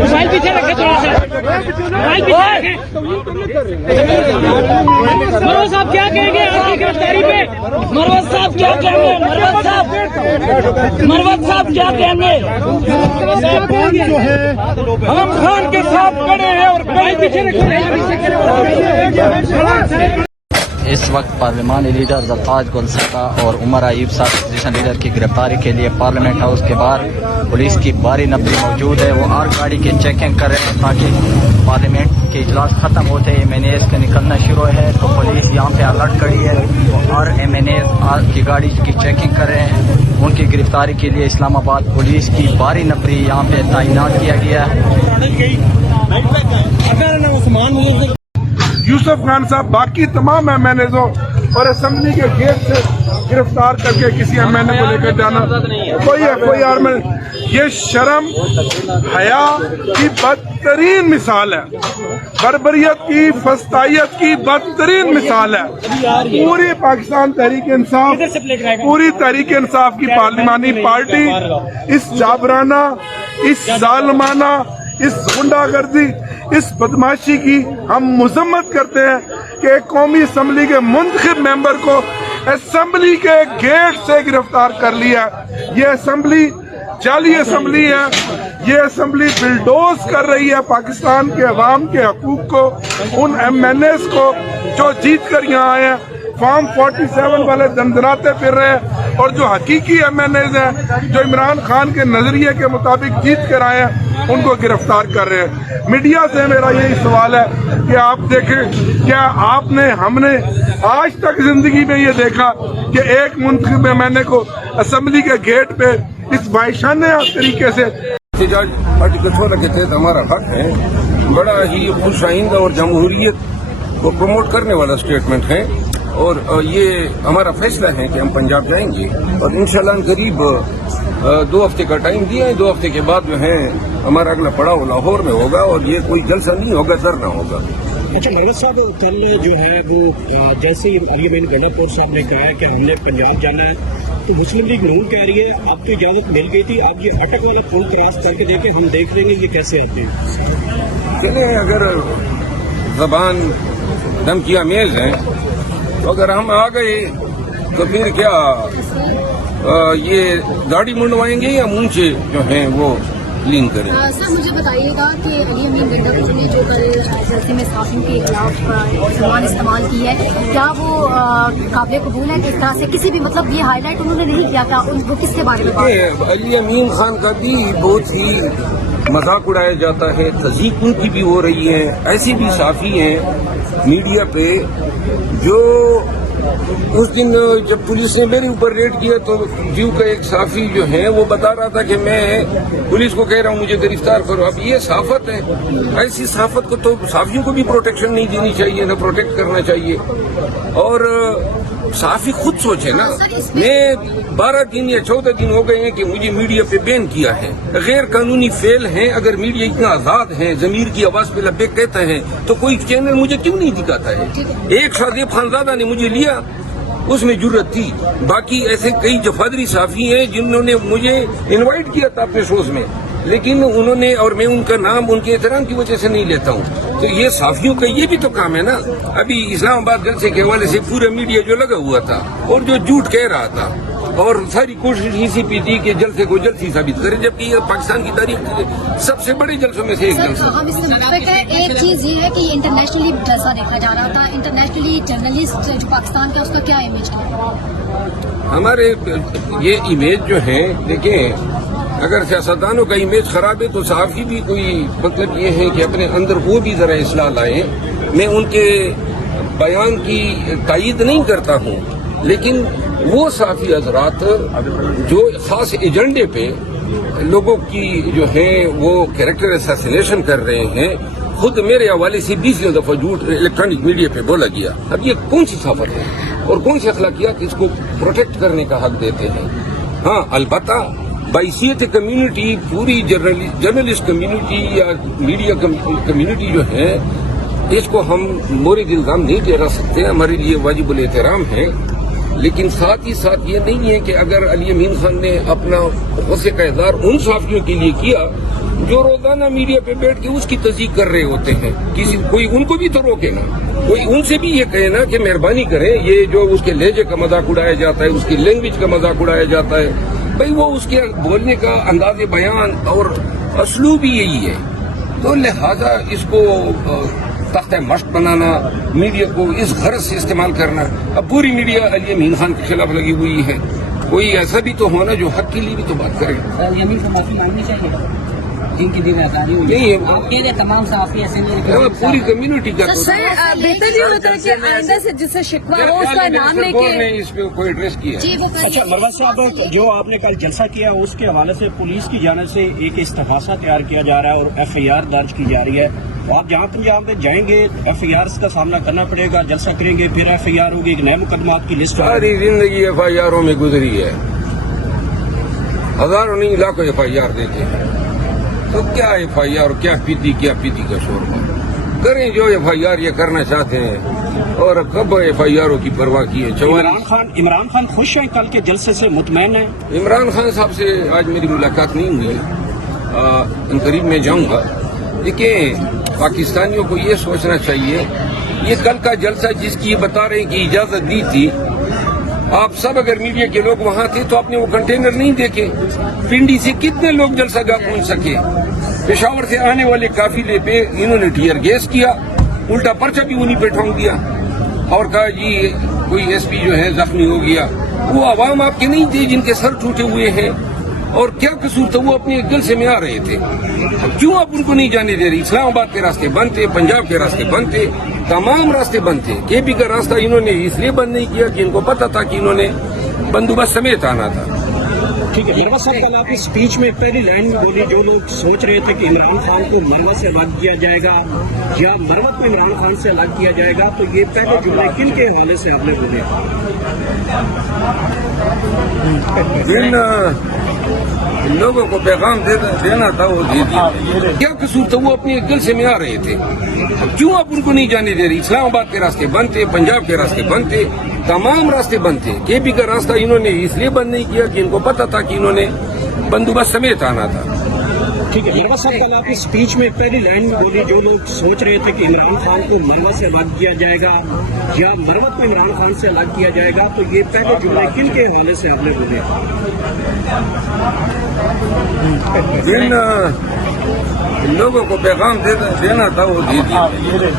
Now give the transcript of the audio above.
Mobile पीछे रखे थोड़ा सा, मोबाइल पीछे रखे। मरवत साहब क्या कहेंगे आपकी गिरफ्तारी पे? मरवत साहब क्या कहेंगे? मरवत साहब क्या कहेंगे? हम खान के साथ खड़े हैं और मोबाइल पीछे रखे। इस वक्त पार्लिमानी लीडर ज़रताज गुलसता और उमर अयूब साहब अपोजिशन लीडर की गिरफ्तारी के लिए पार्लियामेंट हाउस के बाहर पुलिस की भारी नफरी मौजूद है। वो हर गाड़ी की चेकिंग कर रहे हैं ताकि पार्लियामेंट के इजलास ख़त्म होते ही MNAs के निकलना शुरू है तो पुलिस यहाँ पे अलर्ट खड़ी है और MNAs की गाड़ी की चेकिंग कर रहे हैं। उनकी गिरफ्तारी के लिए इस्लामाबाद पुलिस की भारी नफरी यहाँ पे तैनात किया गया है। यूसुफ खान साहब बाकी तमाम MNAs और असेंबली के गेट से गिरफ्तार करके किसी MNA को लेकर जाना कोई आर्मी, ये शर्म हया की बदतरीन मिसाल है, बर्बरियत की फस्तायत की बदतरीन मिसाल है। पूरी पाकिस्तान तहरीक इंसाफ की पार्लिमानी पार्टी इस जाबराना, इस जालमाना, इस गुंडागर्दी, इस बदमाशी की हम मजम्मत करते हैं कि एक कौमी असम्बली के मुंतखब मेंबर को असम्बली के गेट से गिरफ्तार कर लिया। ये असम्बली जाली असम्बली है, ये असम्बली बिल्डोज कर रही है पाकिस्तान के अवाम के हकूक को, उन MNAs को जो जीत कर यहाँ आए हैं, फॉर्म 47 वाले दंदनाते फिर रहे हैं और जो हकीकी MNAs हैं जो इमरान खान के नजरिए के मुताबिक जीत कर आए हैं उनको गिरफ्तार कर रहे हैं। मीडिया से मेरा यही सवाल है कि आप देखें, क्या हमने आज तक जिंदगी में ये देखा कि एक मुंतखब MNA को असेंबली के गेट पे इस वाहिशाना तरीके से आर्टिकल 16 के तहत हमारा हक है, बड़ा ही खुश आइंदा और जमहूरियत को प्रमोट करने वाला स्टेटमेंट है और ये हमारा फैसला है कि हम पंजाब जाएंगे और इंशाल्लाह करीब 2 हफ्ते का टाइम दिया है। 2 हफ्ते के बाद जो है हमारा अगला पड़ाव लाहौर में होगा और ये कोई जलसा नहीं होगा, धरना होगा। अच्छा मरवत साहब, कल जो है वो जैसे ही अलीमीन गंडापुर साहब ने कहा है कि हमने पंजाब जाना है तो मुस्लिम लीग नून कह रही है आपको इजाजत मिल गई थी, अब ये अटक वाला पुल क्रॉस करके देखे, हम देख लेंगे ये कैसे आते हैं। चले अगर जबान धमकी आमेज है तो अगर हम आ गए तो फिर क्या ये गाड़ी मुंडवाएंगे या मुंह से जो है वो लीन करें। सर मुझे बताइएगा कि अलीमीन गंडापुर ने जो कल जलसे में साफियों के खिलाफ जुबान इस्तेमाल की है, क्या वो काबिल कबूल है? किस तरह से किसी भी मतलब ये हाईलाइट उन्होंने नहीं किया था, वो किसके बारे में? अलीमीन खान का भी बहुत ही मजाक उड़ाया जाता है, तज़ीक उनकी भी हो रही है। ऐसी भी साफी हैं मीडिया पे जो उस दिन जब पुलिस ने मेरे ऊपर रेड किया तो जीव का एक साफी जो है वो बता रहा था कि मैं पुलिस को कह रहा हूँ मुझे गिरफ्तार करो। अब ये साफत है, ऐसी साफत को तो साफियों को भी प्रोटेक्शन नहीं देनी चाहिए, न प्रोटेक्ट करना चाहिए। और साफी खुद सोचे ना, मैं 12 दिन या 14 दिन हो गए हैं कि मुझे मीडिया पे बैन किया है, गैर कानूनी फेल है। अगर मीडिया इतना आजाद है, जमीर की आवाज पे लब्बे कहता है तो कोई चैनल मुझे क्यों नहीं दिखाता है? एक शादी खानजादा ने मुझे लिया, उसमें जुर्रत थी। बाकी ऐसे कई जफादरी साफी हैं जिन्होंने मुझे इनवाइट किया था अपने शोज में, लेकिन उन्होंने और मैं उनका नाम उनके एहतराम की वजह से नहीं लेता हूँ। तो ये साफियों का ये भी तो काम है ना। अभी इस्लामाबाद जलसे के हवाले से पूरा मीडिया जो लगा हुआ था और जो झूठ कह रहा था और सारी कोशिश इसी पे थी कि जलसे को जल्दी साबित करे, जबकि ये पाकिस्तान की तारीख सबसे बड़े जलसों में से एक जलसा। हम इससे मुतफिक है। एक चीज ये है कि ये इंटरनेशनली जलसा देखा जा रहा था, इंटरनेशनली जर्नलिस्ट जो पाकिस्तान का उसका क्या इमेज है? हमारे ये इमेज जो है, देखिए अगर सियासतदानों का इमेज खराब है तो सहाफ़ी भी कोई मतलब ये है कि अपने अंदर वो भी जरा इस्लाह लाएं। मैं उनके बयान की तायीद नहीं करता हूँ, लेकिन वो साफी हजरात जो खास एजेंडे पे लोगों की जो है वो कैरेक्टर असैसिनेशन कर रहे हैं, खुद मेरे हवाले से 20 दफा झूठ इलेक्ट्रॉनिक मीडिया पे बोला गया। अब ये कौन सी साफत है और कौन सी अखलाकियात इसको प्रोटेक्ट करने का हक देते हैं? हाँ, अलबत्ता بحیثیت کمیونٹی پوری جرنلسٹ کمیونٹی یا میڈیا کمیونٹی جو ہے اس کو ہم مورد الزام نہیں ٹھہرا سکتے، ہمارے لیے واجب الاحترام ہے، لیکن ساتھ ہی ساتھ یہ نہیں ہے کہ اگر علی امین خان نے اپنا غصے کا اظہار ان صحافیوں کے لیے کیا جو روزانہ میڈیا پہ بیٹھ کے اس کی تصدیق کر رہے ہوتے ہیں، کوئی ان کو بھی تو روکے نا، کوئی ان سے بھی یہ کہے نا کہ مہربانی کریں، یہ جو اس کے لہجے کا مذاق اڑایا جاتا ہے، اس کی لینگویج کا مذاق اڑایا جاتا ہے، بھائی وہ اس کے بولنے کا انداز بیان اور اسلوب ہی یہی ہے، تو لہذا اس کو تختہ مشق بنانا، میڈیا کو اس غرض سے استعمال کرنا، اب پوری میڈیا علی امین خان کے خلاف لگی ہوئی ہے، کوئی ایسا بھی تو ہونا جو حق کے لیے بھی تو بات کرے. یمین کو معافی مانگنی چاہیے جن کی بھی آزادی ہوئی نہیں ہے، آپ کہہ رہے تمام صحافی ایسے نہیں پوری کمیونٹی کا تو سر بہتر یہ ہوتا ہے کہ آئندہ سے جس سے شکوہ ہو اس کا نام لے کے نے اس پہ کوئی ایڈریس کیا. اچھا مروت صاحب، جو آپ نے کل جلسہ کیا اس کے حوالے سے پولیس کی جانب سے ایک استغاثہ تیار کیا جا رہا ہے اور ایف آئی آر درج کی جا رہی ہے، تو آپ جہاں پنجاب میں جائیں گے ایف آئی آر کا سامنا کرنا پڑے گا، جلسہ کریں گے پھر ایف آئی آر ہوگی، ایک نئے مقدمات کی لسٹ ہوگی. ساری زندگی ایف آئی آروں میں گزری ہے، ہزاروں نہیں لاکھوں ایف آئی آر دیتے ہیں، تو کیا ایف آئی آر کیا پیتی کا شور کریں، جو ایف آئی آر یہ کرنا چاہتے ہیں، اور کب ایف آئی آروں کی پرواہ کی ہے. عمران خان خوش ہیں کل کے جلسے سے، مطمئن ہیں؟ عمران خان صاحب سے آج میری ملاقات نہیں ہوئی، ان قریب میں جاؤں گا. دیکھیں پاکستانیوں کو یہ سوچنا چاہیے، یہ کل کا جلسہ جس کی بتا رہے ہیں کہ اجازت دی تھی، آپ سب اگر میڈیا کے لوگ وہاں تھے تو آپ نے وہ کنٹینر نہیں دیکھے. پنڈی سے کتنے لوگ جلسہ گاہ پہنچ سکے، پشاور سے آنے والے قافلے پہ انہوں نے ٹیئر گیس کیا، الٹا پرچہ بھی انہیں پہ ٹھونک دیا اور کہا جی کوئی ایس پی جو ہے زخمی ہو گیا. وہ عوام آپ کے نہیں تھے جن کے سر ٹوٹے ہوئے ہیں، اور کیا قصور تھا، وہ اپنے جلسے میں آ رہے تھے، کیوں آپ ان کو نہیں جانے دے رہی؟ اسلام آباد کے راستے بند تھے، پنجاب کے راستے بند تھے، تمام راستے بند تھے. کے پی کا راستہ انہوں نے اس لیے بند نہیں کیا کہ ان کو پتا تھا کہ انہوں نے بندوبست سمیت آنا تھا. ٹھیک ہے. مروت صاحب کل آپ کی اسپیچ میں پہلی لائن میں بولی، جو لوگ سوچ رہے تھے کہ عمران خان کو مروت سے الگ کیا جائے گا یا مروت کو عمران خان سے الگ کیا جائے گا، تو یہ پہلے جملے کن کے حوالے سے آپ نے بولے؟ جن لوگوں کو پیغام دینا تھا وہ دے دیا. کیا قصور تھا، وہ اپنے جلسے میں آ رہے تھے، کیوں آپ ان کو نہیں جانے دے رہی؟ اسلام آباد کے راستے بند تھے، پنجاب کے راستے بند تھے، تمام راستے بند تھے. کے پی کا راستہ انہوں نے اس لیے بند نہیں کیا کہ ان کو پتا تھا کہ انہوں نے بندوبست سمیت آنا تھا. ٹھیک ہے. مروت صاحب کل آپ کی اسپیچ میں پہلی لائن میں بولی، جو لوگ سوچ رہے تھے کہ عمران خان کو مروت سے الگ کیا جائے گا یا مروت کو عمران خان سے الگ کیا جائے گا، تو یہ پہلے جملے کن کے حوالے سے آپ نے بولے؟ جن لوگوں کو پیغام دینا تھا وہ دے دیا.